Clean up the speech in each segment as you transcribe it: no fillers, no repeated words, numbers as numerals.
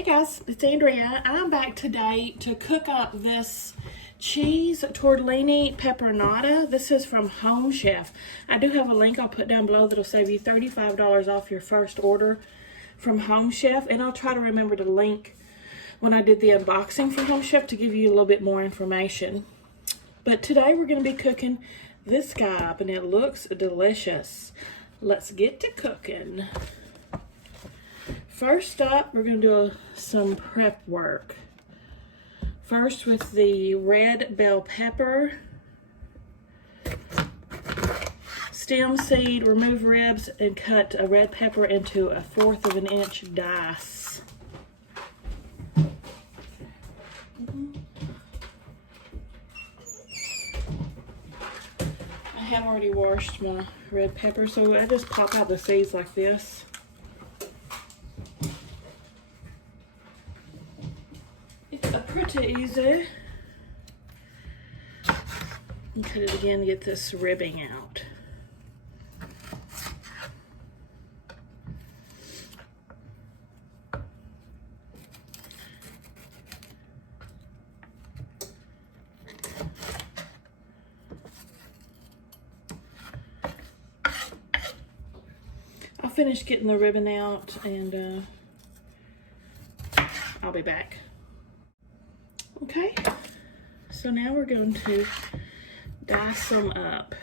Hey guys, it's Andrea. I'm back today to cook up this cheese tortellini peperonata. This is from Home Chef. I do have a link I'll put down below that'll save you $35 off your first order from Home Chef, and I'll try to remember to link when I did the unboxing from Home Chef to give you a little bit more information. But today we're going to be cooking this guy up, and it looks delicious. Let's get to cooking. First up, we're going to do some prep work. First with the red bell pepper, stem seed, remove ribs, and cut a red pepper into a 1/4 of an inch dice. I have already washed my red pepper, so I just pop out the seeds like this. Pretty easy. And cut it again to get this ribbing out. I'll finish getting the ribbon out and I'll be back. Okay, so now we're going to dice them up.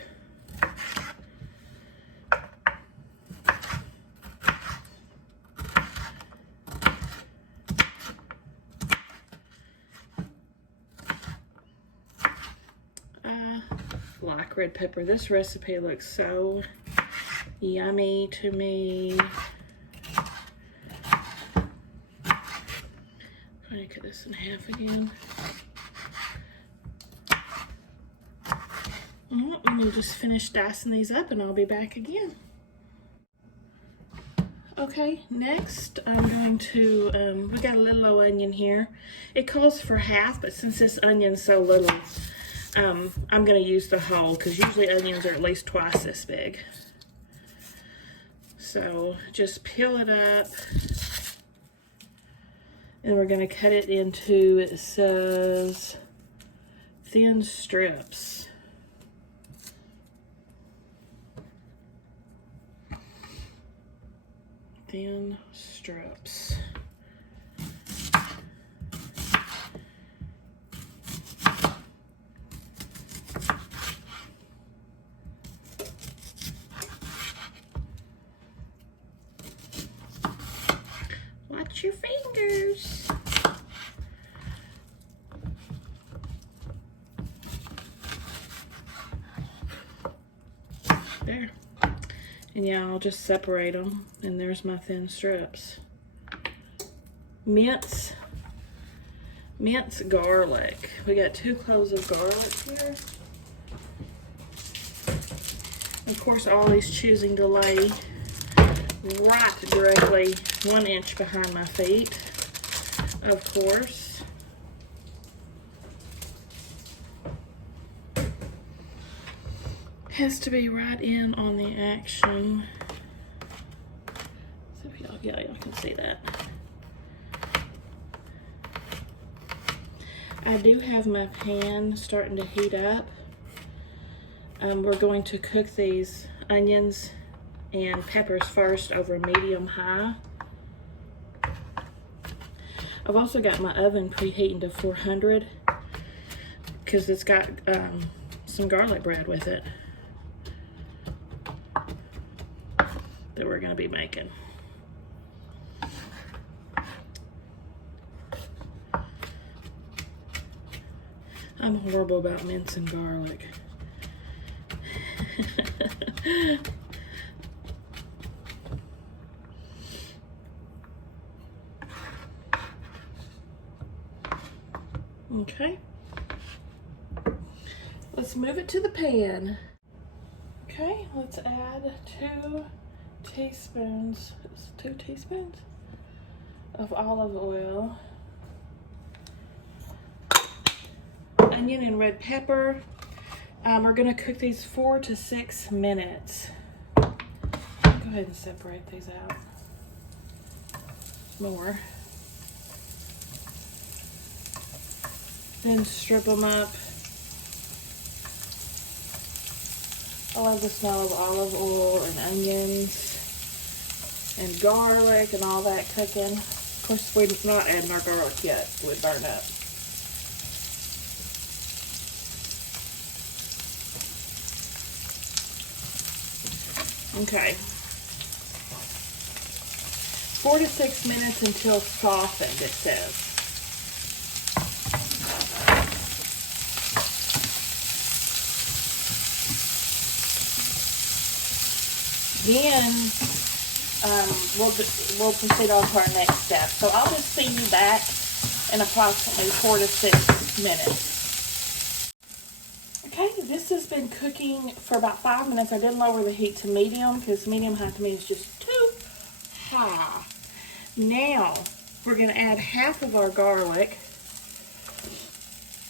I like red pepper. This recipe looks so yummy to me. I'm going to cut this in half again. And we'll just finish dicing these up and I'll be back again. Okay, next I'm going to, we got a little old onion here. It calls for half, but since this onion's so little, I'm going to use the whole because usually onions are at least twice this big. So just peel it up. And we're going to cut it into, it says, thin strips. Thin strips. Watch your fingers. There. And yeah, I'll just separate them. And there's my thin strips. Mince garlic. We got 2 cloves of garlic here. Of course, always choosing to lay right directly 1 inch behind my feet, of course. Has to be right in on the action. So if y'all can see that. I do have my pan starting to heat up. We're going to cook these onions and peppers first over medium-high. I've also got my oven preheating to 400 because it's got some garlic bread with it that we're going to be making. I'm horrible about mincing garlic. Okay, let's move it to the pan. Okay, let's add 2 teaspoons of olive oil, onion and red pepper. We're gonna cook these 4 to 6 minutes. Go ahead and separate these out more. Then strip them up. I love the smell of olive oil and onions and garlic and all that cooking. Of course, we're not adding our garlic yet. It would burn up. Okay. 4 to 6 minutes until softened, it says. Then we'll proceed on to our next step. So I'll just see you back in approximately 4 to 6 minutes. Okay, this has been cooking for about 5 minutes. I did lower the heat to medium because medium high to me is just too high. Now we're going to add half of our garlic.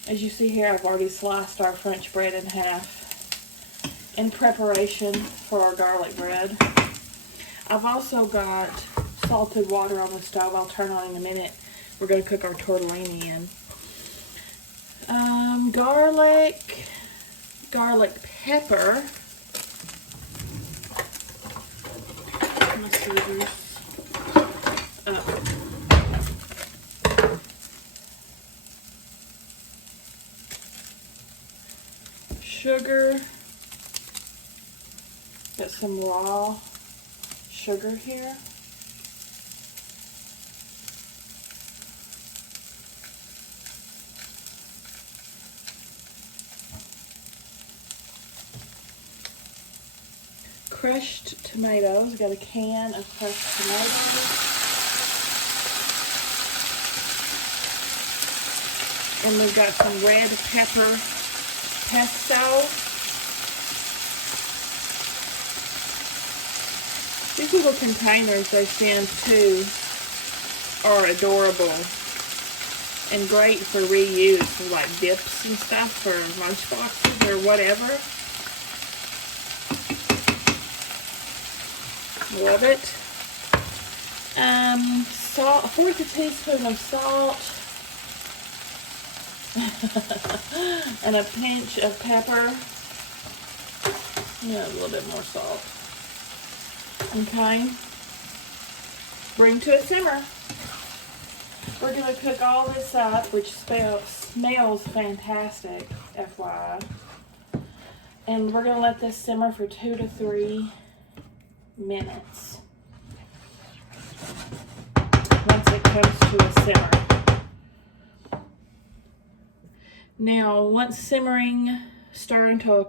As you see here, I've already sliced our French bread in half in preparation for our garlic bread. I've also got salted water on the stove. I'll turn on in a minute. We're going to cook our tortellini in. Garlic pepper. My scissors. Sugar. Got some raw sugar here. Crushed tomatoes. Got a can of crushed tomatoes. And we've got some red pepper pesto. These little containers they send too are adorable and great for reuse, for like dips and stuff, for lunch boxes or whatever. Love it. Salt, 1/4 teaspoon of salt, and a pinch of pepper. Yeah, a little bit more salt. Okay. Bring to a simmer. We're going to cook all this up, which smells fantastic, FYI. And we're going to let this simmer for 2 to 3 minutes. Once it comes to a simmer. Now, once simmering, stir until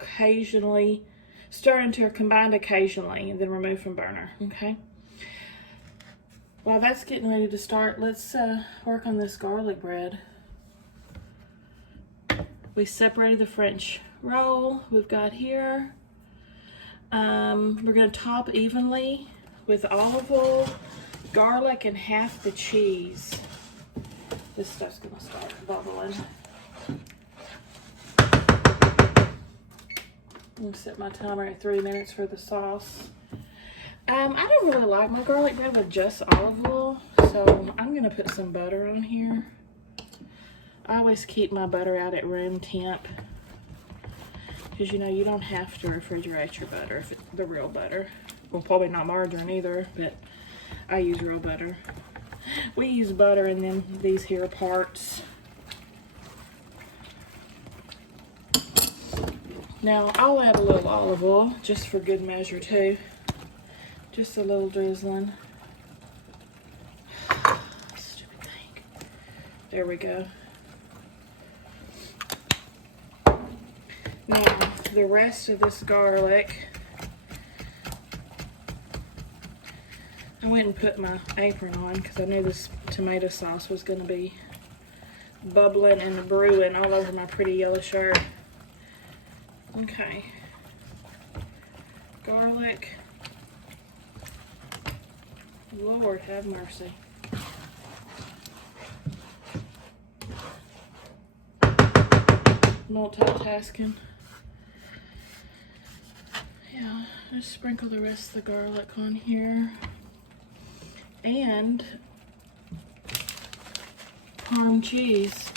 combined occasionally, and then remove from burner, okay? While that's getting ready to start, let's work on this garlic bread. We separated the French roll we've got here. We're going to top evenly with olive oil, garlic, and half the cheese. This stuff's going to start bubbling. I'm going to set my timer at 3 minutes for the sauce. I don't really like my garlic bread with just olive oil, so I'm going to put some butter on here. I always keep my butter out at room temp because, you know, you don't have to refrigerate your butter if it's the real butter. Well, probably not margarine either, but I use real butter. We use butter and then these here parts. Now, I'll add a little olive oil, just for good measure, too. Just a little drizzling. Stupid thing. There we go. Now, the rest of this garlic, I went and put my apron on because I knew this tomato sauce was going to be bubbling and brewing all over my pretty yellow shirt. Okay, garlic, Lord have mercy. Multitasking. Yeah, just sprinkle the rest of the garlic on here. And Parm cheese.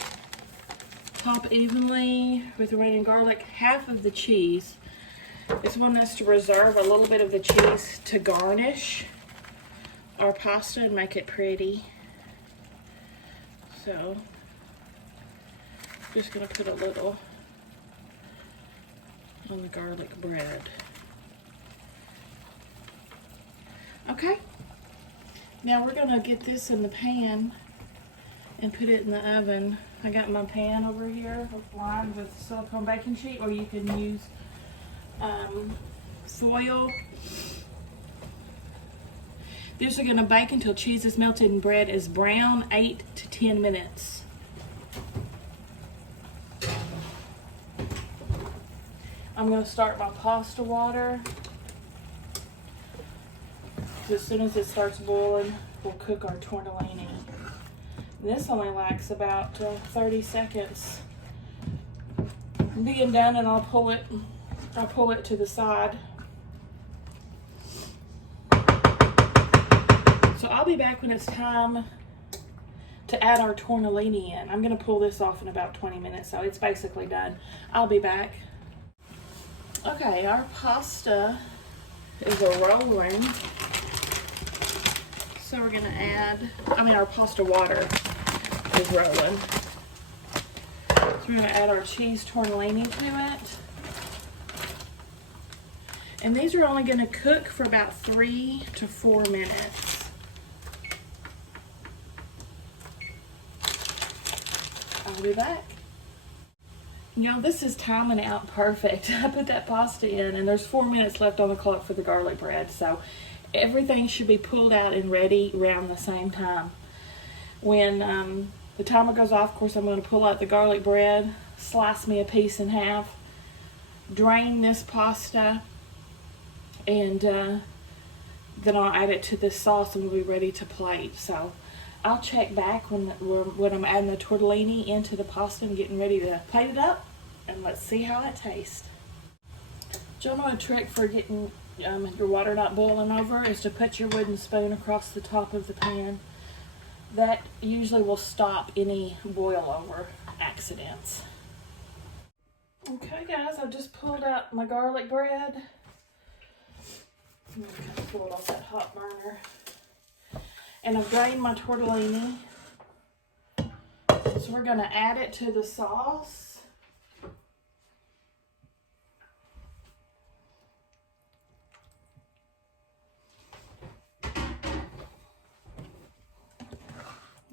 Top evenly with the red and garlic. Half of the cheese. This one is to reserve a little bit of the cheese to garnish our pasta and make it pretty. So, just gonna put a little on the garlic bread. Okay, now we're gonna get this in the pan and put it in the oven. I got my pan over here lined with silicone baking sheet, or you can use foil. These are gonna bake until cheese is melted and bread is brown, 8 to 10 minutes. I'm gonna start my pasta water. As soon as it starts boiling, we'll cook our tortellini. This only lasts about 30 seconds. Being done, and I'll pull it to the side. So I'll be back when it's time to add our tortellini in. I'm gonna pull this off in about 20 minutes, so it's basically done. I'll be back. Okay, our pasta is rolling. So we're gonna add, our pasta water is rolling. So we're gonna add our cheese tortellini to it. And these are only gonna cook for about 3 to 4 minutes. I'll be back. Y'all, this is timing out perfect. I put that pasta in and there's 4 minutes left on the clock for the garlic bread. So everything should be pulled out and ready around the same time. When the timer goes off, of course, I'm going to pull out the garlic bread, slice me a piece in half, drain this pasta, and then I'll add it to this sauce and we'll be ready to plate. So I'll check back when I'm adding the tortellini into the pasta and getting ready to plate it up, and let's see how it tastes. Do you know a trick for getting your water not boiling over is to put your wooden spoon across the top of the pan. That usually will stop any boil over accidents. Okay guys, I've just pulled out my garlic bread. I'm gonna kind of pull it off that hot burner. And I've drained my tortellini. So we're gonna add it to the sauce.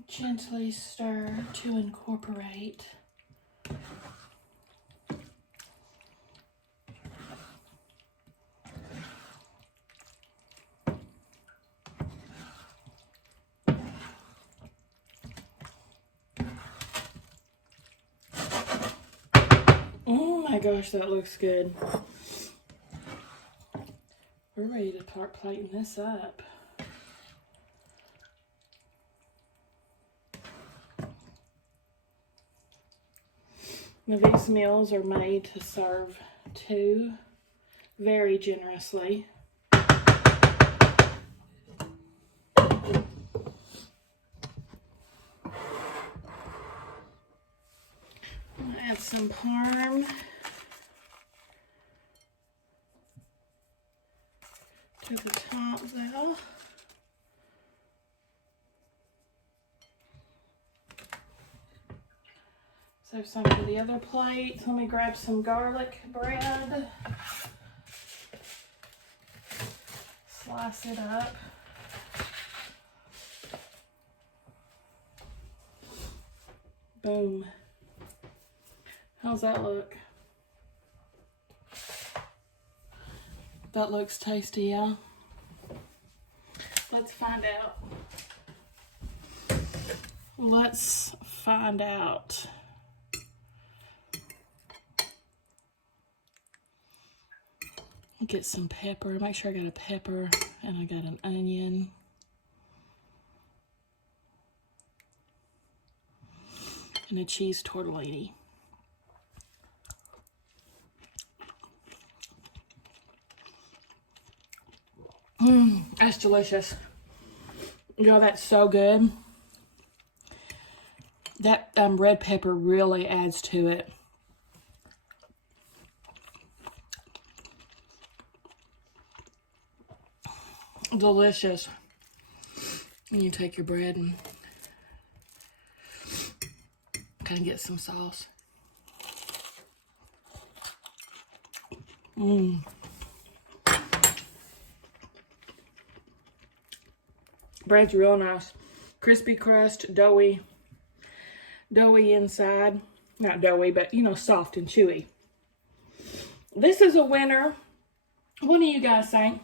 Gently stir to incorporate. Oh my gosh, that looks good. We're ready to start plating this up. Now these meals are made to serve 2 very generously. Add some parm to the top there. So some for the other plate. Let me grab some garlic bread. Slice it up. Boom. How's that look? That looks tasty, yeah? Let's find out. Let's find out. Get some pepper. Make sure I got a pepper and I got an onion. And a cheese tortellini. That's delicious. You know, that's so good. That red pepper really adds to it. Delicious. And you take your bread and kind of get some sauce. Bread's real nice. Crispy crust, doughy inside. Not doughy, but you know, soft and chewy. This is a winner. What do you guys think?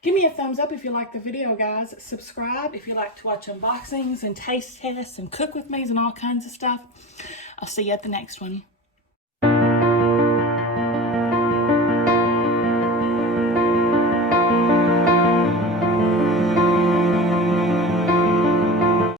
Give me a thumbs up if you like the video, guys. Subscribe if you like to watch unboxings and taste tests and cook with me's and all kinds of stuff. I'll see you at the next one.